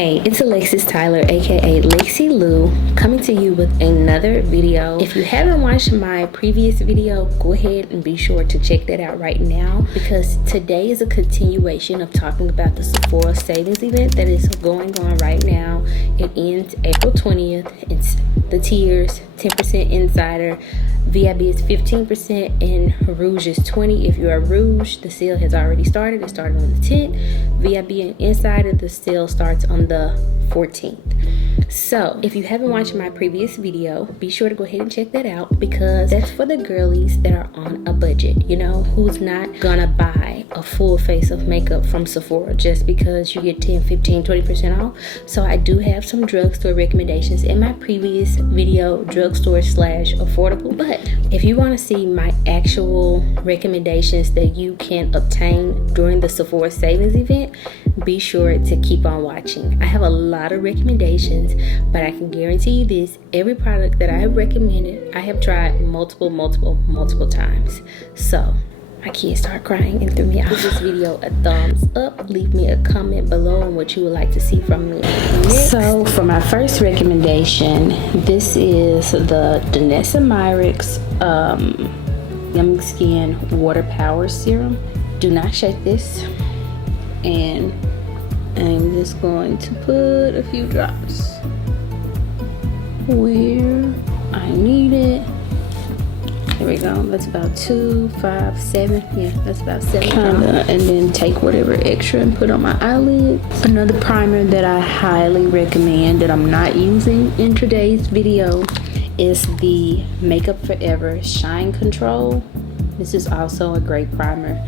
Hey, it's Alexis Tyler, aka Lexi Lou, coming to you with another video. If you haven't watched my previous video, go ahead and be sure to check that out right now, because today is a continuation of talking about the Sephora savings event that is going on right now. It ends April 20th. It's the tiers, 10% Insider, VIB is 15%, and Rouge is 20%. If you are Rouge, the sale has already started. It started on the 10th. VIB and Insider, the sale starts on the 14th. So if you haven't watched my previous video, be sure to go ahead and check that out, because that's for the girlies that are on a budget, you know, who's not gonna buy a full face of makeup from Sephora just because you get 10, 15, 20% off. So I do have some drugstore recommendations in my previous video, drugstore / affordable. But if you want to see my actual recommendations that you can obtain during the Sephora savings event, be sure to keep on watching. I have a lot of recommendations, but I can guarantee you this: every product that I have recommended, I have tried multiple times. So my kids started crying and threw me out. Give this video a thumbs up. Leave me a comment below on what you would like to see from me next. So for my first recommendation, this is the Danessa Myricks Yummy Skin Water Power Serum. Do not shake this, and I'm just going to put a few drops where I need it. There we go. That's about 2, 5, 7. Yeah, that's about 7. And then take whatever extra and put on my eyelids. Another primer that I highly recommend that I'm not using in today's video is the Makeup Forever Shine Control. This is also a great primer.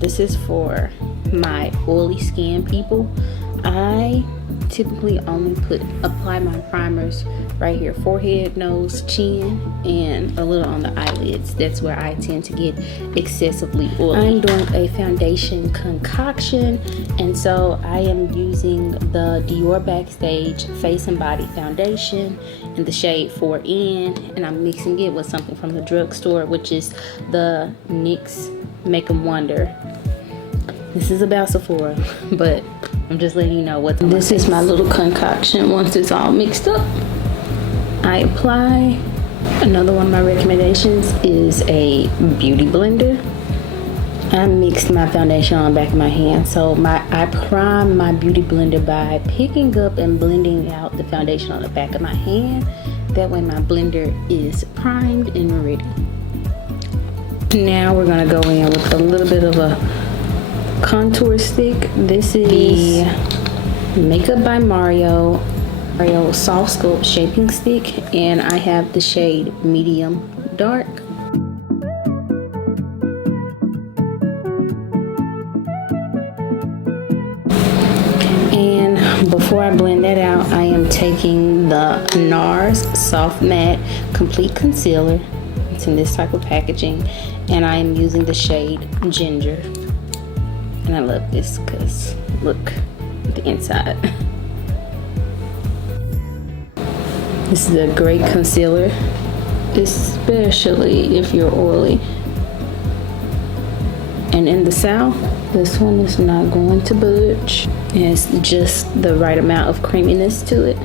This is for my oily skin people. I typically only apply my primers right here, forehead, nose, chin, and a little on the eyelids. That's where I tend to get excessively oily. I'm doing a foundation concoction, and so I am using the Dior Backstage Face and Body Foundation in the shade 4N, and I'm mixing it with something from the drugstore, which is the NYX Make 'em Wonder. This is about Sephora, but I'm just letting you know what's on this. Is my little concoction. Once it's all mixed up, I apply. Another one of my recommendations is a beauty blender. I mixed my foundation on the back of my hand, so I prime my beauty blender by picking up and blending out the foundation on the back of my hand. That way my blender is primed and ready. Now we're gonna go in with a little bit of a contour stick. This is the Makeup by Mario Soft Sculpt Shaping Stick, and I have the shade Medium Dark. And before I blend that out, I am taking the NARS Soft Matte Complete Concealer. It's in this type of packaging, and I am using the shade Ginger. And I love this because look at the inside. This is a great concealer, especially if you're oily. And in the South, this one is not going to budge. It's just the right amount of creaminess to it.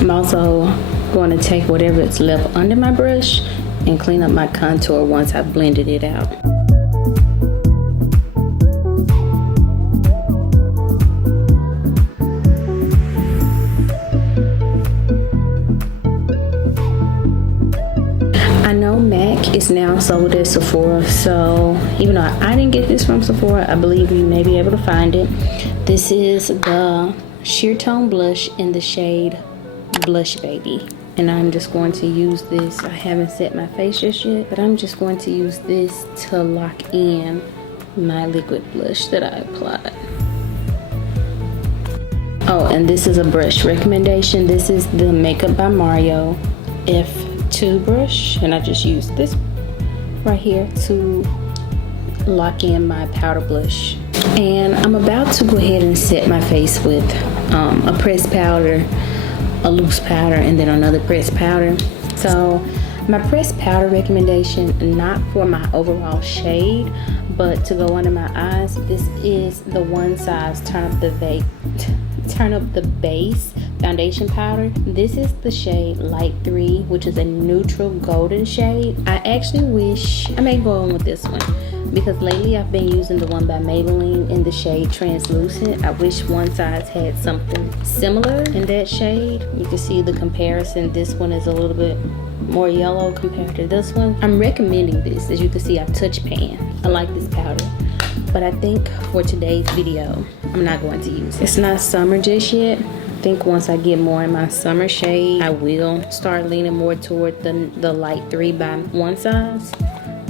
I'm also going to take whatever is left under my brush and clean up my contour once I've blended it out. I know MAC is now sold at Sephora, so even though I didn't get this from Sephora, I believe you may be able to find it. This is the Sheer Tone Blush in the shade Blush Baby. And I'm just going to use this. I haven't set my face just yet, but I'm just going to use this to lock in my liquid blush that I applied. Oh, and this is a brush recommendation. This is the Makeup by Mario F2 brush, and I just use this right here to lock in my powder blush. And I'm about to go ahead and set my face with a pressed powder, a loose powder, and then another pressed powder. So my pressed powder recommendation, not for my overall shade, But to go under my eyes, this is the One Size Turn Up the Base foundation powder. This is the shade Light 3, which is a neutral golden shade. I actually wish I may go on with this one, because lately I've been using the one by Maybelline in the shade Translucent. I wish One Size had something similar in that shade. You can see the comparison. This one is a little bit more yellow compared to this one. I'm recommending this. As you can see, I've touched pan. I like this powder, but I think for today's video, I'm not going to use it. It's not summer just yet. I think once I get more in my summer shade, I will start leaning more toward the Light 3 by One Size.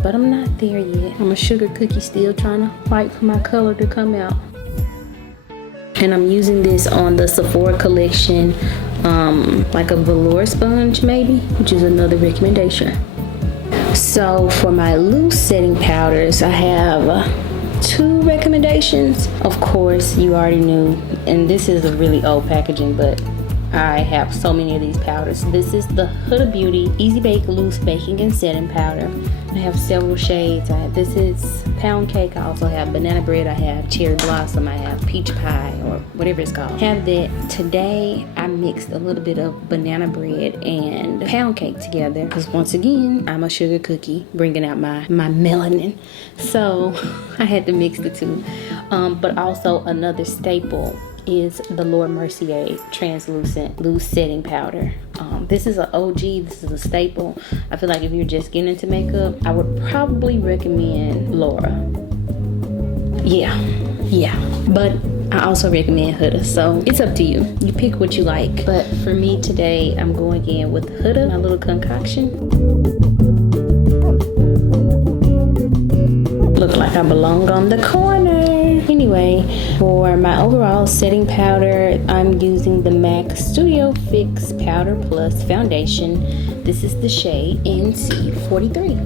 But I'm not there yet. I'm a sugar cookie still trying to fight for my color to come out. And I'm using this on the Sephora collection, like a velour sponge maybe, which is another recommendation. So for my loose setting powders, I have 2 recommendations. Of course, you already knew, and this is a really old packaging, but I have so many of these powders. This is the Huda Beauty Easy Bake Loose Baking and Setting Powder. I have several shades. This is Pound Cake. I also have Banana Bread. I have Cherry Blossom. I have Peach Pie, or whatever it's called. Have that. Today, I mixed a little bit of Banana Bread and Pound Cake together, because once again, I'm a sugar cookie, bringing out my melanin. So I had to mix the two. But also another staple is the Laura Mercier Translucent Loose Setting Powder. This is an OG. This is a staple. I feel like if you're just getting into makeup, I would probably recommend Laura. Yeah. But I also recommend Huda, so it's up to you. You pick what you like. But for me today, I'm going in with Huda, my little concoction. Look like I belong on the corner. Anyway, for my overall setting powder, I'm using the MAC Studio Fix Powder Plus Foundation. This is the shade NC43.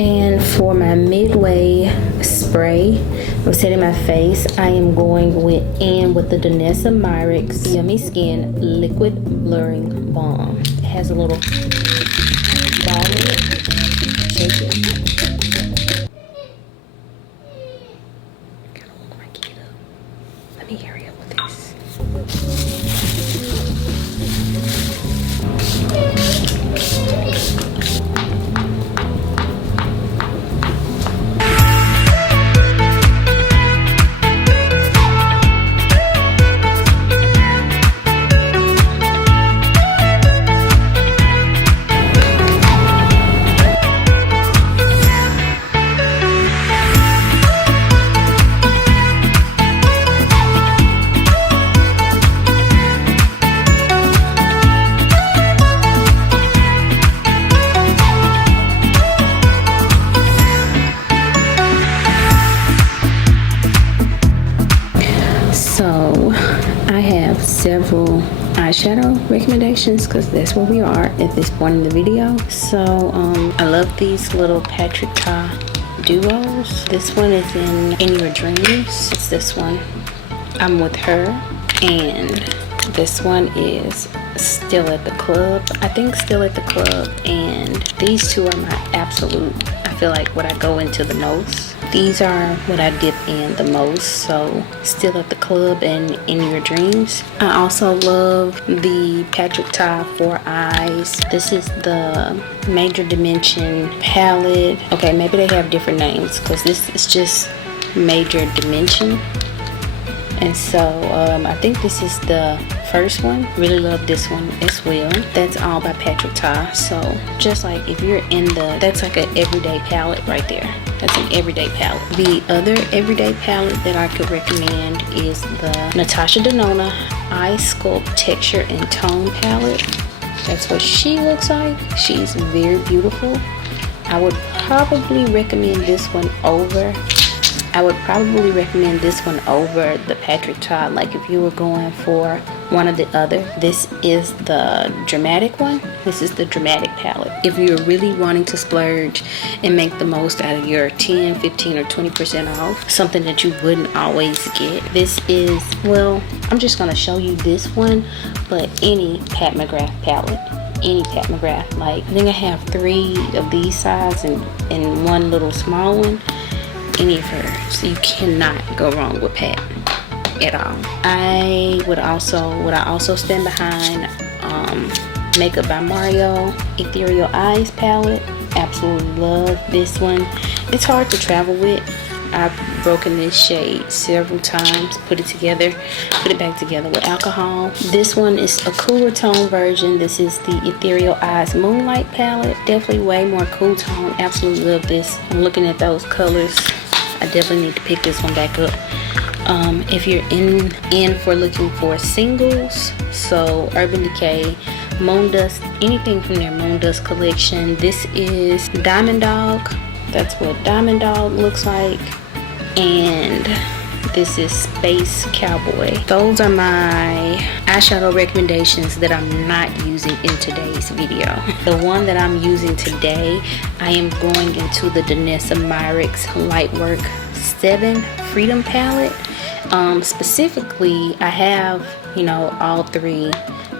And for my midway spray for setting my face, I am going in with the Danessa Myricks Yummy Skin Liquid Blurring Balm. It has a little ball in it. Shake it. Let me hurry up with this. So I have several eyeshadow recommendations, because that's where we are at this point in the video. So I love these little Patrick Ta duos. This one is in Your Dreams. It's this one. I'm With Her. And this one is Still at the Club. I think Still at the Club. And these two are my absolute, I feel like, what I go into the most. These are what I dip in the most. So Still at the Club and In Your Dreams. I also love the Patrick Ta For Eyes. This is the Major Dimension palette. Okay, maybe they have different names, because this is just Major Dimension. And so I think this is the first one. Really love this one as well. That's all by Patrick Ta. So just like if you're in that's like an everyday palette right there. That's an everyday palette. The other everyday palette that I could recommend is the Natasha Denona Eye Sculpt Texture and Tone palette. That's what she looks like. She's very beautiful. I would probably recommend this one over the Patrick Ta. Like if you were going for one or the other, this is the dramatic one. This is the dramatic palette. If you're really wanting to splurge and make the most out of your 10, 15, or 20% off, something that you wouldn't always get, this is, well, I'm just gonna show you this one, but any Pat McGrath palette any Pat McGrath. Like, I think I have 3 of these size and 1 little small one, any of her. So you cannot go wrong with Pat at all. I would also stand behind Makeup by Mario Ethereal Eyes palette. Absolutely love this one. It's hard to travel with. I've broken this shade several times, put it back together with alcohol. This one is a cooler tone version. This is the Ethereal Eyes Moonlight palette. Definitely way more cool tone. Absolutely love this. I'm looking at those colors. I definitely need to pick this one back up. If you're in for looking for singles, so Urban Decay, Moon Dust, anything from their Moon Dust collection. This is Diamond Dog. That's what Diamond Dog looks like. And this is Space Cowboy. Those are my eyeshadow recommendations that I'm not using in today's video. The one that I'm using today, I am going into the Danessa Myricks Lightwork 7 Freedom palette. Specifically, I have, all 3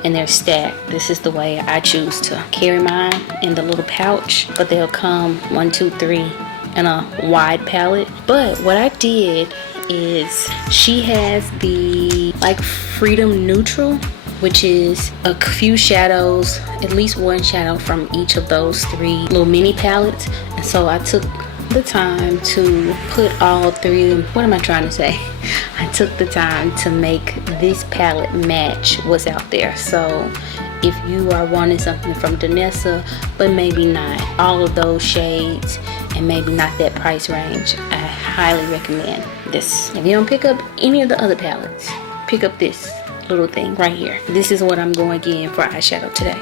and they're stacked. This is the way I choose to carry mine, in the little pouch, but they'll come 1, 2, 3 in a wide palette. But what I did is, she has the Freedom Neutral, which is a few shadows, at least 1 shadow from each of those 3 little mini palettes. And so I took the time to put all 3, what am I trying to say? I took the time to make this palette match what's out there. So if you are wanting something from Danessa, but maybe not all of those shades and maybe not that price range, I highly recommend this. If you don't pick up any of the other palettes, pick up this little thing right here. This is what I'm going in for eyeshadow today.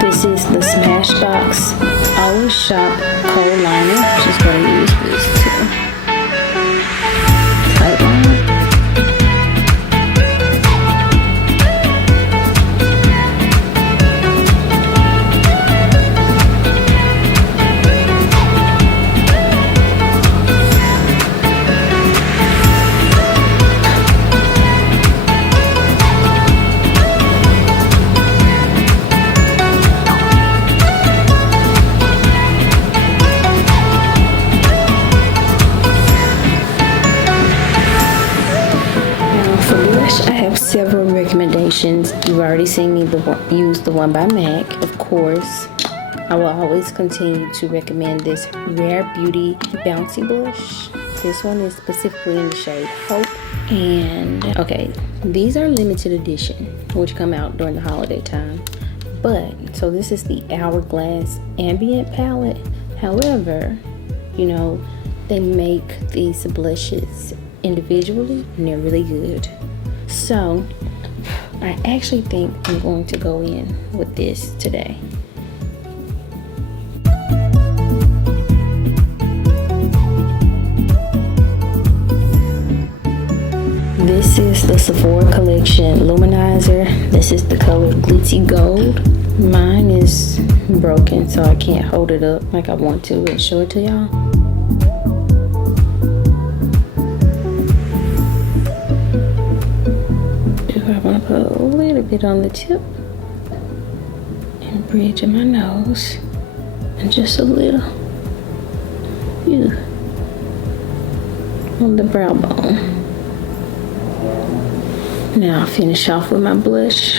This is the Smashbox Always Shop Coal Liner. Just going to use this to tight line. I have several recommendations. You've already seen me use the one by MAC. Of course, I will always continue to recommend this Rare Beauty Bouncy Blush. This one is specifically in the shade Hope. And okay, these are limited edition, which come out during the holiday time. But, so this is the Hourglass Ambient palette. However, they make these blushes individually and they're really good. So I actually think I'm going to go in with this today. This is the Sephora Collection Luminizer. This is the color Glitzy Gold. Mine is broken, so I can't hold it up like I want to and show it to y'all. I want to put a little bit on the tip and bridge of my nose, and just a little on the brow bone. Now I'll finish off with my blush,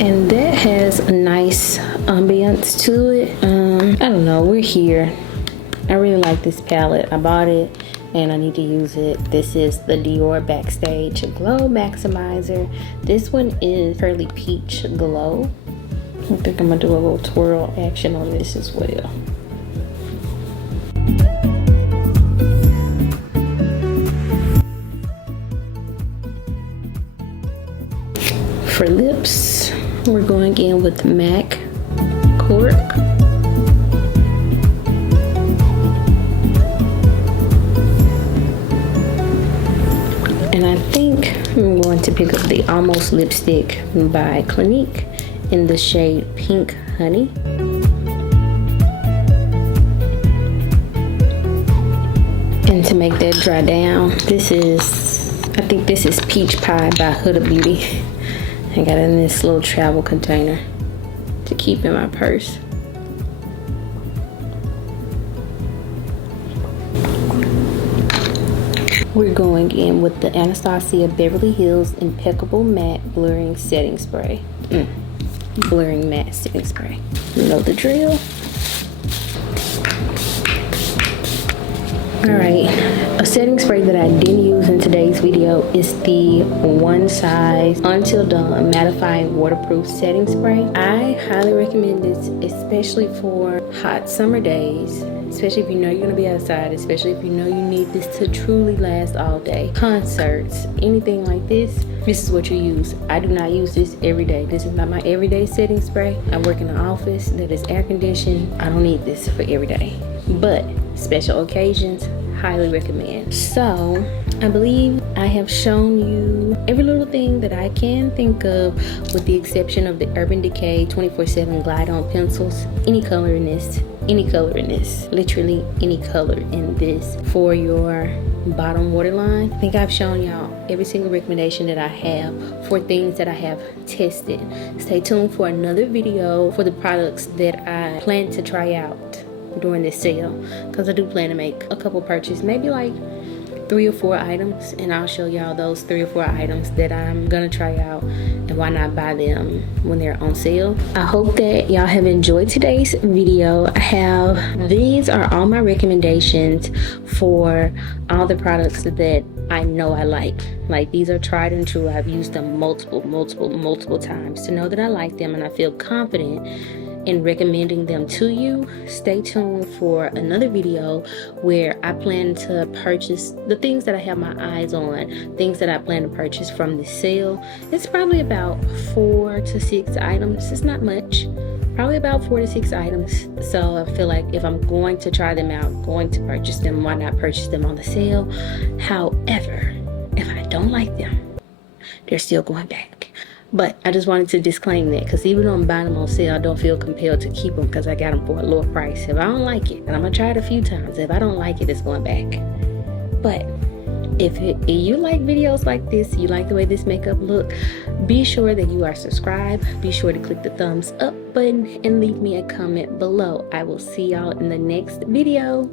and that has a nice ambiance to it. I don't know, we're here. I really like this palette. I bought it and I need to use it. This is the Dior Backstage Glow Maximizer. This one is Curly Peach Glow. I think I'm gonna do a little twirl action on this as well. For lips, we're going in with MAC Cork. And I think I'm going to pick up the Almost Lipstick by Clinique in the shade Pink Honey. And to make that dry down, I think this is Peach Pie by Huda Beauty. I got it in this little travel container to keep in my purse. We're going in with the Anastasia Beverly Hills Impeccable Matte Blurring Setting Spray. Blurring Matte Setting Spray. You know the drill. Alright, a setting spray that I didn't use in today's video is the One Size Until Dawn Mattifying Waterproof Setting Spray. I highly recommend this, especially for hot summer days, especially if you know you're going to be outside, especially if you know you need this to truly last all day. Concerts, anything like this is what you use. I do not use this every day. This is not my everyday setting spray. I work in an office that is air conditioned. I don't need this for every day. But special occasions, highly recommend. So I believe I have shown you every little thing that I can think of, with the exception of the Urban Decay 24/7 Glide On pencils. Any color in this, literally any color in this for your bottom waterline. I think I've shown y'all every single recommendation that I have for things that I have tested. Stay tuned for another video for the products that I plan to try out during this sale, because I do plan to make a couple purchases, maybe like 3 or 4 items, and I'll show y'all those 3 or 4 items that I'm gonna try out, and why not buy them when they're on sale. I hope that y'all have enjoyed today's video. These are all my recommendations for all the products that I know I like these are tried and true. I've used them multiple times to know that I like them, and I feel confident in recommending them to you. Stay tuned for another video where I plan to purchase the things that I have my eyes on, things that I plan to purchase from the sale. It's probably about 4 to 6 items. It's not much, probably about 4 to 6 items. So I feel like if I'm going to try them out, going to purchase them, why not purchase them on the sale? However, if I don't like them, they're still going back. But I just wanted to disclaim that, because even though I'm buying them on sale, I don't feel compelled to keep them because I got them for a lower price. If I don't like it, and I'm going to try it a few times, if I don't like it, it's going back. But if you like videos like this, you like the way this makeup look, be sure that you are subscribed. Be sure to click the thumbs up button and leave me a comment below. I will see y'all in the next video.